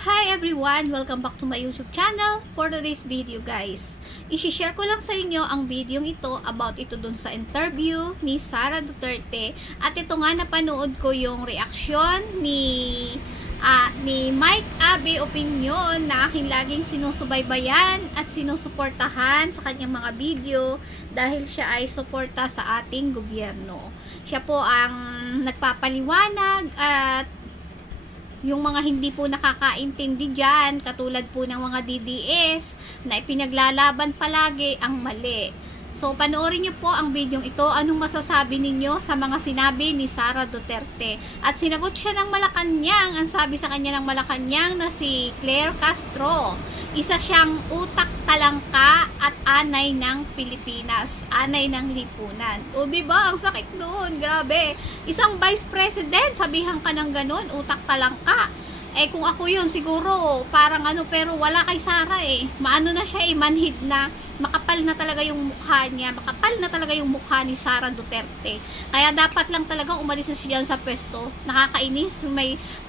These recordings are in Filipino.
Hi everyone! Welcome back to my YouTube channel. For today's video guys, i-share ko lang sa inyo ang video ito about ito dun sa interview ni Sara Duterte. At ito nga napanood ko yung reaksyon ni Mike Abe Opinion na aking laging sinusubaybayan at sinusuportahan sa kanyang mga video dahil siya ay suporta sa ating gobyerno. Siya po ang nagpapaliwanag at yung mga hindi po nakakaintindi dyan, katulad po ng mga DDS na ipinaglalaban palagi ang mali. So, panoorin niyo po ang video ito. Anong masasabi ninyo sa mga sinabi ni Sara Duterte? At sinagot siya ng Malacanang. Ang sabi sa kanya ng Malacanang na si Claire Castro. Isa siyang utak talangka at anay ng Pilipinas. Anay ng lipunan. O, diba? Ang sakit noon. Grabe. Isang vice president, sabihan ka ng ganun, utak talangka. Eh, kung ako yun, siguro, parang ano, pero wala kay Sara eh. Maano na siya eh, manhid na. Makapal na talaga yung mukha niya. Makapal na talaga yung mukha ni Sara Duterte. Kaya dapat lang talaga umalis na siya dyan sa pwesto. Nakakainis.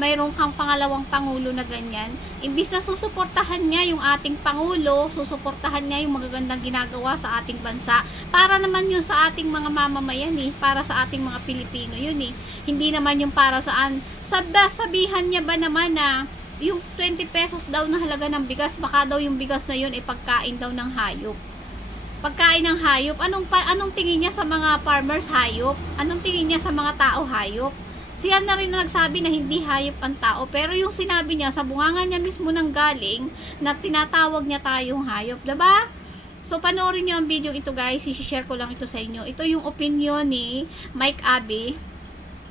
Mayroong kang pangalawang pangulo na ganyan. Imbis na susuportahan niya yung ating pangulo, susuportahan niya yung magagandang ginagawa sa ating bansa. Para naman yun sa ating mga mamamayan eh. Para sa ating mga Pilipino yun eh. Hindi naman yung para saan. Sabihan niya ba naman na yung 20 pesos daw na halaga ng bigas, baka daw yung bigas na yun ay pagkain daw ng hayop. Pagkain ng hayop, anong tingin niya sa mga farmers hayop? Anong tingin niya sa mga tao hayop? Siya na rin na nagsabi na hindi hayop ang tao, pero yung sinabi niya sa bunganga niya mismo nang galing na tinatawag niya tayong hayop, diba? So panoorin niyo ang video ito guys, i-share ko lang ito sa inyo. Ito yung opinion ni Mike Abe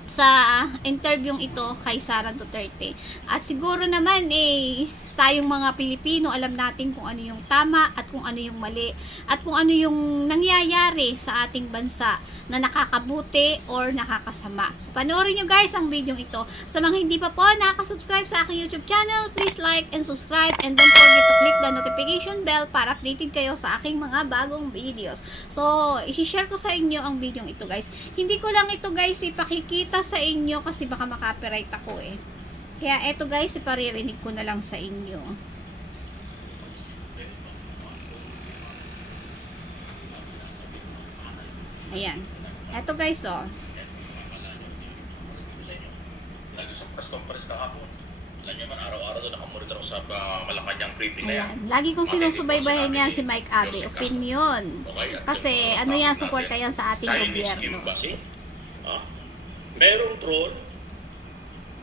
sa interview ito kay Sara Duterte. At siguro naman tayong mga Pilipino alam natin kung ano yung tama at kung ano yung mali at kung ano yung nangyayari sa ating bansa na nakakabuti or nakakasama. So panoorin nyo guys ang video ito. Sa mga hindi pa po nakaka-subscribe sa aking YouTube channel, please like and subscribe and don't forget to click the notification bell para updated kayo sa aking mga bagong videos. So i-share ko sa inyo ang video ito guys. Hindi ko lang ito guys ipakikita sa inyo kasi baka makapiright ako eh. Kaya eto guys, iparirinig ko na lang sa inyo. Ayan. Eto guys, oh. Lagi sa press conference kahapon. Alam niyo man, araw-araw doon nakamonitor sa Malacanang briefing na yan. Lagi kong sinusubaybayan niya si Mike Abe Opinion. Kasi ano yan, suporta yan sa ating gobyerno. Merong troll,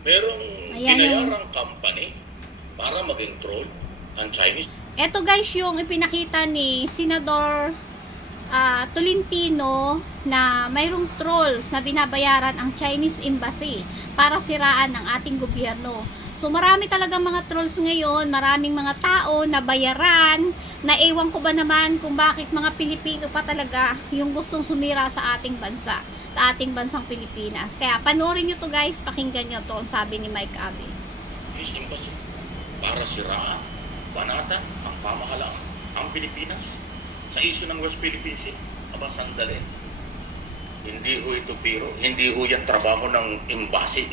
merong binayarang company para maging troll ang Chinese. Ito guys yung ipinakita ni Senador Tolentino na mayroong trolls na binabayaran ang Chinese Embassy para siraan ang ating gobyerno. So marami talagang mga trolls ngayon, maraming mga tao na bayaran, na ewan ko ba naman kung bakit mga Pilipino pa talaga yung gustong sumira sa ating bansa, sa ating bansang Pilipinas. Kaya panoorin nyo to guys, pakinggan nyo to ang sabi ni Mike Abe. Chinese Embassy para siraan, banatan ang pamahalaan, ang Pilipinas sa issue ng West Philippine Sea. Aba, sandali. Hindi ho ito biro. Hindi ho yan trabaho ng embassy.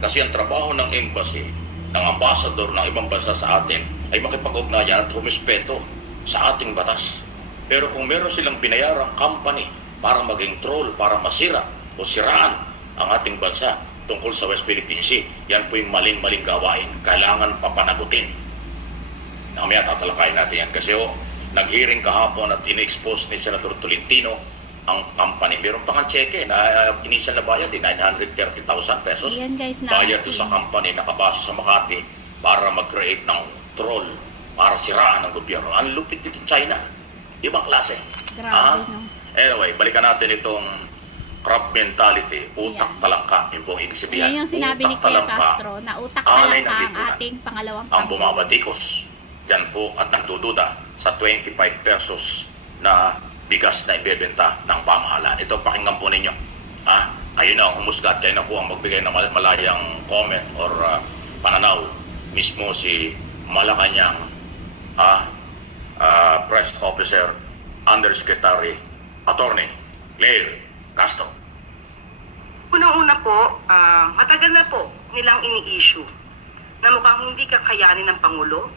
Kasi ang trabaho ng embassy, ng ambassador ng ibang bansa sa atin, ay makipag-ugnayan at rumispeto sa ating batas. Pero kung meron silang binayarang company para maging troll, para masira o siraan ang ating bansa tungkol sa West Philippine Sea, yan po yung maling-maling gawain. Kailangan papanagutin. Namaya tatalakayin natin yan. Kasi nag-hearing kahapon at in-expose ni Senator Tolentino ang company. Meron pang cheque na initial na bayad, 930,000 pesos. Ayan guys, bayad doon sa company nakabase sa Makati para mag-create ng troll, para siraan ng gobyerno. Ang lupit dito China. Ibang klase. Grabe, no? Anyway, balikan natin itong crab mentality, utak talangka. Yung pong ibig sabihin. Yan yung sinabi ni Claire Castro na utak talangka ang ating pangalawang ang bumabatikos. Yan po at nagdududa sa 25 pesos na bigas na ibebenta ng pamahalaan. Ito, pakinggan po ninyo. Ayun na, humusga at kayo na po ang magbigay ng malayang comment or pananaw. Mismo si Malacanang Press Officer, Undersecretary, Attorney Claire Castro. Unang-una po, matagal na po nilang ini-issue na mukhang hindi kakayanin ng Pangulo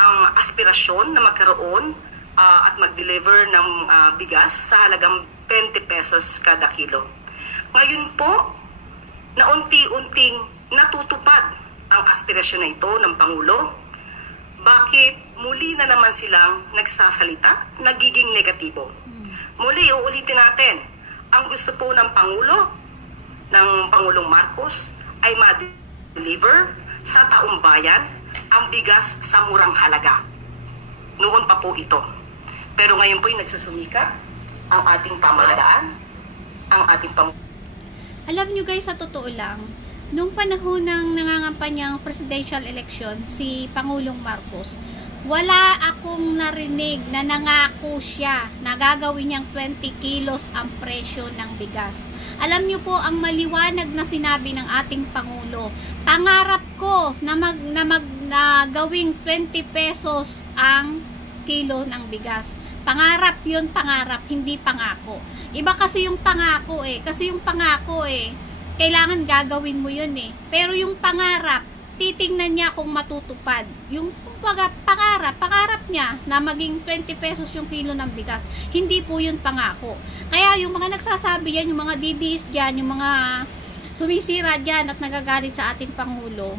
ang aspirasyon na magkaroon at mag-deliver ng bigas sa halagang 20 pesos kada kilo. Ngayon po, na unti-unting natutupad ang aspirasyon na ito ng Pangulo, bakit muli na naman silang nagsasalita, nagiging negatibo? Muli, uulitin natin, ang gusto po ng Pangulo, ng Pangulong Marcos, ay ma-deliver sa taong bayan ang bigas sa murang halaga. Noon pa po ito. Pero ngayon po yung nagsusumikap ang ating pamahalaan, ang ating Alam nyo guys, sa totoo lang, nung panahon ng nangangampanyang presidential election, si Pangulong Marcos, wala akong narinig na nangako siya na gagawin niyang 20 kilos ang presyo ng bigas. Alam niyo po, ang maliwanag na sinabi ng ating Pangulo, pangarap ko na gawing 20 pesos ang kilo ng bigas. Pangarap yun, pangarap, hindi pangako. Iba kasi yung pangako kailangan gagawin mo yun eh. Pero yung pangarap, titingnan niya kung matutupad. Yung pangarap niya na maging 20 pesos yung kilo ng bigas. Hindi po yun pangako. Kaya yung mga nagsasabi yan, yung mga DDs dyan, yung mga sumisira dyan at nagagalit sa ating Pangulo,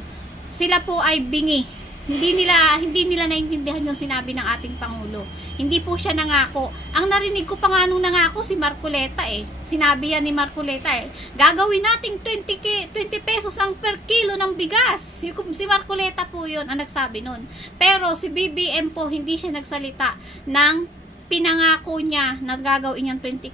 sila po ay bingi. Hindi nila naintindihan yung sinabi ng ating Pangulo. Hindi po siya nangako. Ang narinig ko pa nga nung nangako si Marcoleta eh. Sinabi yan ni Marcoleta eh. Gagawin nating 20 pesos ang per kilo ng bigas. Si Marcoleta po yun ang nagsabi nun. Pero si BBM po hindi siya nagsalita ng pinangako niya na gagawin niyang 20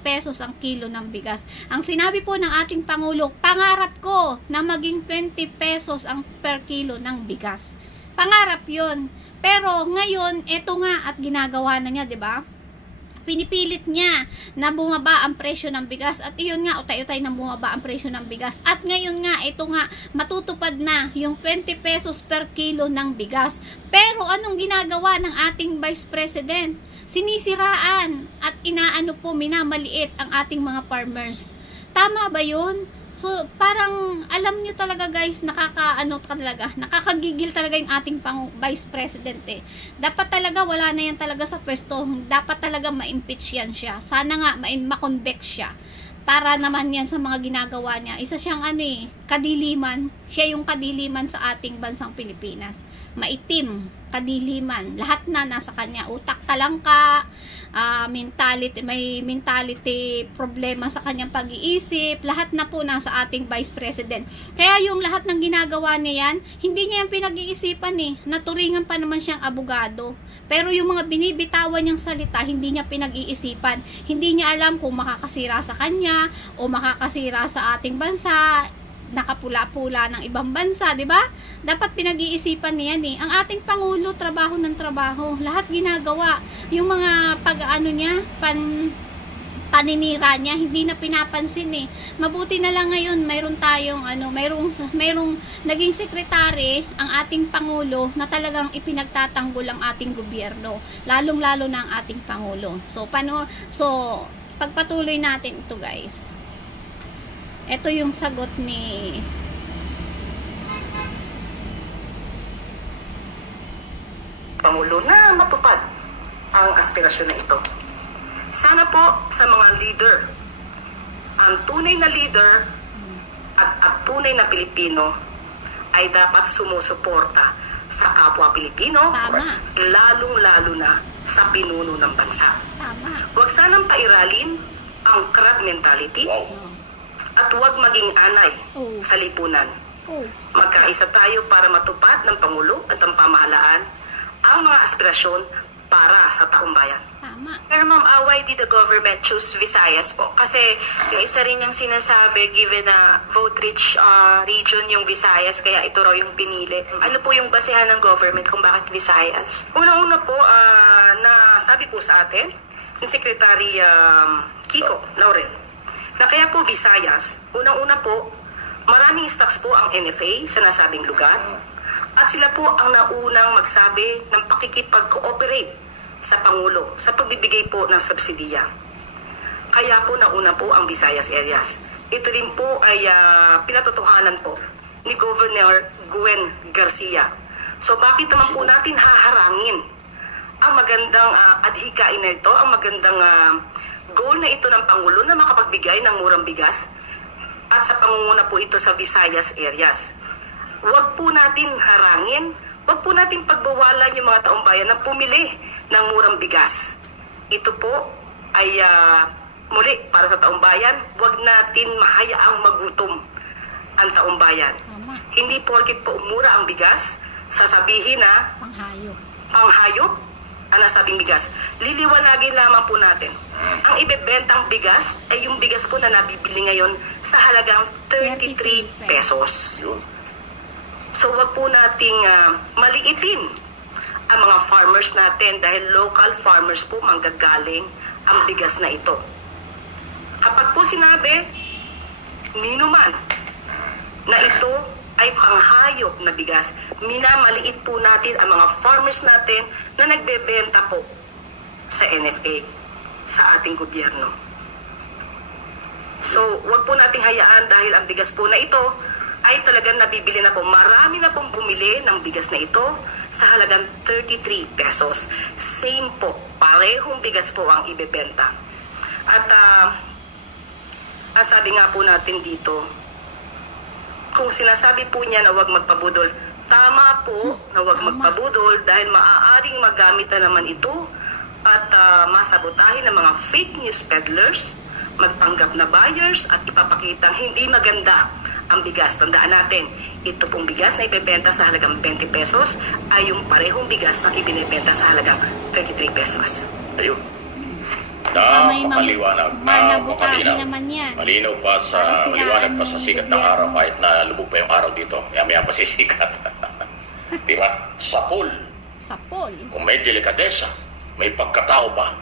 pesos ang kilo ng bigas. Ang sinabi po ng ating Pangulo, pangarap ko na maging 20 pesos ang per kilo ng bigas. Pangarap yun. Pero ngayon, eto nga at ginagawa na niya, 'di ba? Pinipilit niya na bumaba ang presyo ng bigas at iyon nga, utay-utay na bumaba ang presyo ng bigas. At ngayon nga, ito nga, matutupad na yung 20 pesos per kilo ng bigas. Pero anong ginagawa ng ating Vice President? Sinisiraan at minamaliit ang ating mga farmers. Tama ba yun? So, parang, alam nyo talaga guys, nakakagigil talaga yung ating Vice President eh. Dapat talaga, wala na yan talaga sa pwesto. Dapat talaga ma-impeach yan siya. Sana nga, ma-convict siya. Para naman yan sa mga ginagawa niya. Isa siyang kadiliman. Siya yung kadiliman sa ating bansang Pilipinas. Maitim, kadiliman. Lahat na nasa kanya. Utak kalangka, may mentality problema sa kanyang pag-iisip. Lahat na po nasa ating Vice President. Kaya yung lahat ng ginagawa niya yan, hindi niya yan pinag-iisipan eh. Naturingan pa naman siyang abogado. Pero yung mga binibitawan niyang salita, hindi niya pinag-iisipan. Hindi niya alam kung makakasira sa kanya o makakasira sa ating bansa, nakapula-pula ng ibang bansa, di ba? Dapat pinag-iisipan niyan eh. Ang ating Pangulo, trabaho ng trabaho. Lahat ginagawa. Yung mga paninira niya, hindi na pinapansin eh. Mabuti na lang ngayon, mayroong naging sekretary ang ating Pangulo na talagang ipinagtatanggol ang ating gobyerno. Lalong-lalo na ang ating Pangulo. So, pagpatuloy natin ito guys. Ito yung sagot ni Pangulo na matupad ang aspirasyon na ito. Sana po sa mga leader, ang tunay na leader at tunay na Pilipino ay dapat sumusuporta sa kapwa Pilipino, lalong-lalo na sa pinuno ng bansa. Tama. Huwag sanang pairalin ang crab mentality at huwag maging anay sa lipunan. Magkaisa tayo para matupad ng Pangulo at ang pamahalaan ang mga aspirasyon para sa taong bayan. Tama. Pero ma'am, why did the government choose Visayas po? Kasi yung isa rin yung sinasabi, given na vote-rich region yung Visayas, kaya ito raw yung pinili. Ano po yung basehan ng government kung bakit Visayas? Una-una po, na sabi po sa atin, ni Secretary Kiko Laurel, na kaya po Visayas, unang-una po, maraming stocks po ang NFA sa nasabing lugar at sila po ang naunang magsabi ng pakikipag-cooperate sa Pangulo sa pagbibigay po ng subsidiya. Kaya po nauna po ang Visayas areas. Ito rin po ay pinatotohanan po ni Governor Gwen Garcia. So bakit naman po natin haharangin ang magandang adhikain na ito, ang magandang goal na ito ng Pangulo na makapagbigay ng murang bigas at sa pangunguna po ito sa Visayas areas. Huwag po natin harangin, huwag po natin pagbawalan yung mga taong bayan na pumili ng murang bigas. Ito po ay muli para sa taong bayan, huwag natin mahayaang magutom ang taong bayan. Tama. Hindi porket po umura ang bigas, sasabihin na panghayop ang nasabing bigas. Liliwanagin lamang po natin. Ang ibebentang bigas ay yung bigas po na nabibili ngayon sa halagang 33 pesos. Yun. So wag po nating maliitin ang mga farmers natin dahil local farmers po manggagaling ang bigas na ito. Kapag po sinabi, ninuman, na ito ay panghayop na bigas, minamaliit po natin ang mga farmers natin na nagbebenta po sa NFA, sa ating gobyerno. So, wag po nating hayaan dahil ang bigas po na ito ay talagang nabibili na po. Marami na pong bumili ng bigas na ito sa halagang 33 pesos. Same po, parehong bigas po ang ibebenta. At ang sabi nga po natin dito, kung sinasabi po niya na huwag magpabudol, tama po na huwag magpabudol dahil maaaring magamit na naman ito at masabotahin ng mga fake news peddlers, magpanggap na buyers at ipapakitang hindi maganda ang bigas. Tandaan natin, ito pong bigas na ibebenta sa halagang 20 pesos ay yung parehong bigas na ibinibenta sa halagang 33 pesos. Ayun. Napakaliwanag, Manabukahin naman yan. Malinaw pa sa maliwanag pa sa sikat ng araw kahit na lubog pa yung araw dito. Maya pa sisikat. Diba? Sapul. Kung may delikadesa, may pagkatao pa.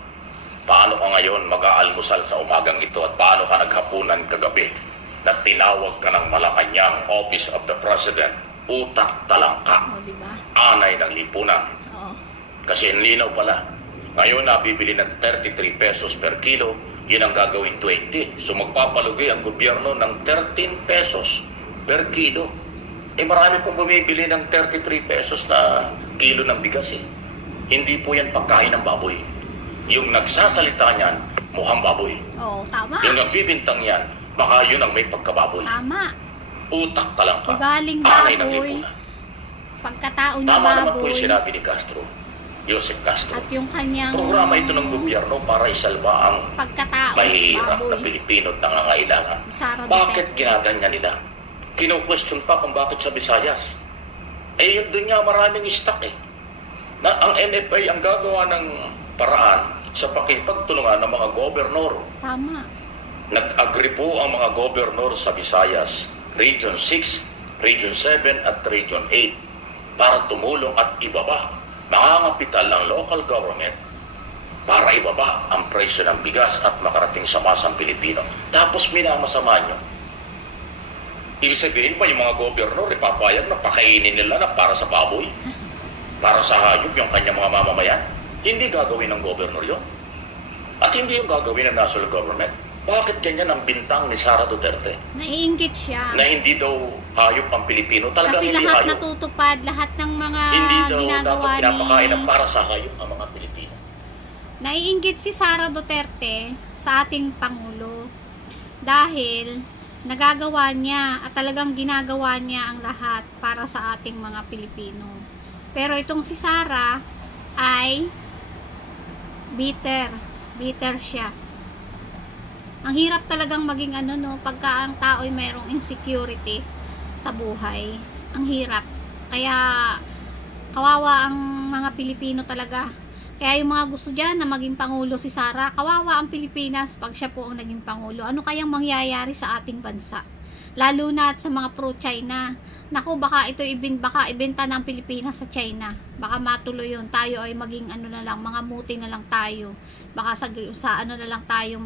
Paano ka ngayon mag-aalmusal sa umagang ito at paano ka naghapunan kagabi na tinawag ka ng Malacanang Office of the President, utak talangka, diba? Anay ng lipunan. Kasi linaw pala. Ngayon, nabibili ng 33 pesos per kilo, yun ang gagawin 20. So, magpapalugi ang gobyerno ng 13 pesos per kilo. Marami pong bumibili ng 33 pesos na kilo ng bigas. Hindi po yan pagkain ng baboy. Yung nagsasalita niyan, mukhang baboy. Tama. Yung nagbibintang yan, baka yun ang may pagkababoy. Tama. Utak talangka. Ugaling Anay ng baboy. lipunan. Pagkatao na Tama baboy. naman po yung sinabi ni Joseph Castro. At yung kanyang programa ito ng gobyerno para isalba ang pagkatao mahihirap na Pilipino at nangangailangan. Bakit ginaganyan nila? Kino-question pa kung bakit sa Visayas. Yun doon nga maraming stock Na ang NFA ang gagawa ng paraan sa pakipagtulungan ng mga gobernador. Tama. Nag-agree po ang mga gobernador sa Visayas, Region 6, Region 7 at Region 8 para tumulong at ibaba nangangapital ang local government para ibaba ang presyo ng bigas at makarating sa masang Pilipino. Tapos minamasama nyo. Ibig sabihin pa yung mga gobernador ipapayag na pakainin nila na para sa baboy, para sa hayop yung kanyang mga mamamayan. Hindi gagawin ng gobernador yun. At hindi yung gagawin ng national government. Bakit ganyan ang bintang ni Sara Duterte? Naiinggit siya. Na hindi daw hayop ang Pilipino. Talagang kasi hindi lahat hayop. Natutupad, lahat ng mga hindi daw ginagawa dapat pinapakain na para sa hayop ang mga Pilipino. Naiinggit si Sara Duterte sa ating Pangulo dahil nagagawa niya at talagang ginagawa niya ang lahat para sa ating mga Pilipino. Pero itong si Sara ay bitter siya. Ang hirap talagang maging pagka ang tao ay mayroong insecurity sa buhay. Ang hirap. Kaya kawawa ang mga Pilipino talaga. Kaya yung mga gusto dyan na maging Pangulo si Sara, kawawa ang Pilipinas pag siya po ang naging Pangulo. Ano kayang mangyayari sa ating bansa? Lalo na at sa mga pro-China. Naku, baka ibenta ng Pilipinas sa China. Baka matuloy yun. Tayo ay maging na lang, mga muti na lang tayo. Baka sa na lang tayo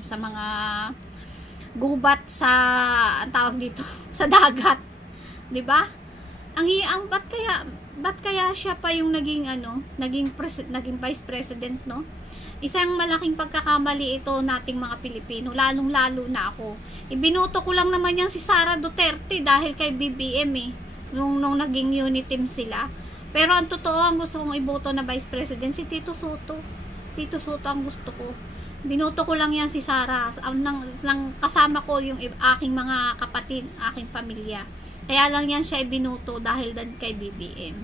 sa mga gubat sa, ang tawag dito, sa dagat. 'Di ba? Ba't kaya siya pa yung naging vice president, no? Isang malaking pagkakamali ito nating mga Pilipino, lalong-lalo na ako. Ibinuto ko lang naman yan si Sara Duterte dahil kay BBM eh, nung naging unity team sila. Pero ang totoo, ang gusto kong iboto na Vice President si Tito Soto. Tito Soto ang gusto ko. Binuto ko lang yan si Sara. Nang kasama ko yung aking mga kapatid, aking pamilya. Kaya lang yan siya ibinuto dahil dan kay BBM.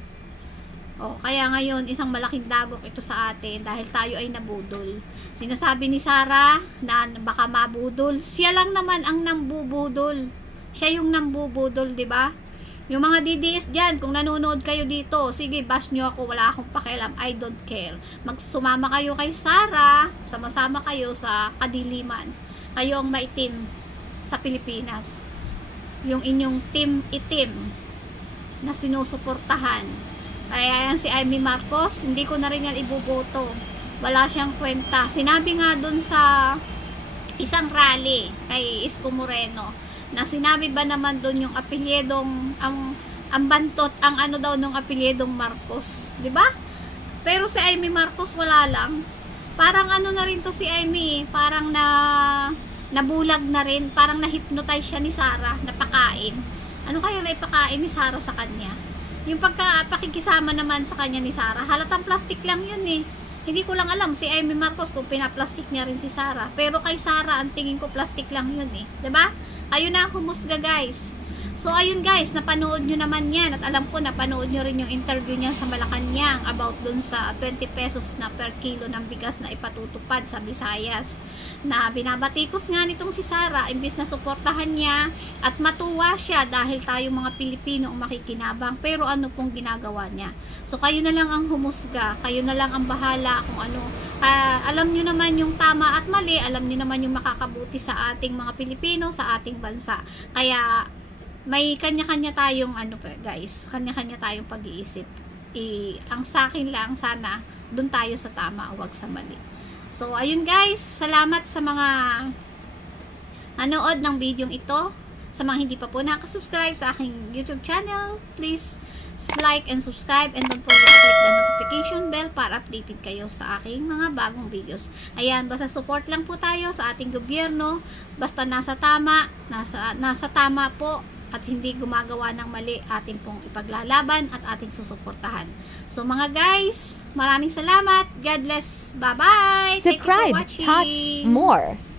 Kaya ngayon, isang malaking dagok ito sa atin dahil tayo ay nabudol. Sinasabi ni Sara na baka mabudol. Siya lang naman ang nambubudol. Siya yung nambubudol, di ba? Yung mga DDS dyan, kung nanonood kayo dito, sige, bash nyo ako, wala akong pakialam, I don't care. Magsumama kayo kay Sara, sama-sama kayo sa kadiliman. Kayo ang maitim sa Pilipinas. Yung inyong team itim na sinusuportahan. Kaya yan si Amy Marcos, hindi ko na rin yan ibuboto. Wala siyang kwenta. Sinabi nga dun sa isang rally kay Isko Moreno, na sinabi ba naman dun yung apelyedong, ang bantot, ang ano daw nung apelyedong Marcos. 'Di ba? Pero si Amy Marcos wala lang. Parang ano na rin to si Amy, parang nabulag na rin, parang na-hypnotize siya ni Sara, napakain. Ano kaya na ipakain ni Sara sa kanya? Yung pakikisama naman sa kanya ni Sara, halatang plastic lang yun eh. Hindi ko lang alam si Amy Marcos kung pinaplastic niya rin si Sara. Pero kay Sara, ang tingin ko plastic lang yun eh. 'Di ba? Ayun na ang humusga guys. So ayun guys, napanood nyo naman yan. At alam ko, napanood nyo rin yung interview niya sa Malacanang about dun sa 20 pesos na per kilo ng bigas na ipatutupad sa Visayas. Na binabatikos nga nitong si Sara, imbis na suportahan niya at matuwa siya dahil tayo mga Pilipino ang makikinabang. Pero ano pong ginagawa niya? So kayo na lang ang humusga, kayo na lang ang bahala kung ano. Alam nyo naman yung tama at mali, alam nyo naman yung makakabuti sa ating mga Pilipino, sa ating bansa. Kaya may kanya-kanya tayong guys, kanya-kanya tayong pag-iisip. Ang sa akin lang, sana dun tayo sa tama, wag sa mali. So ayun guys, salamat sa mga nanood ng video ito. Sa mga hindi pa po nakasubscribe sa aking YouTube channel, please like and subscribe, and don't forget to click the notification bell para updated kayo sa aking mga bagong videos. Ayan, basta support lang po tayo sa ating gobyerno, basta nasa tama po at hindi gumagawa ng mali, ating pong ipaglalaban at ating susuportahan. So mga guys, maraming salamat. God bless. Bye-bye. Thank you for Subscribe, watching. touch more.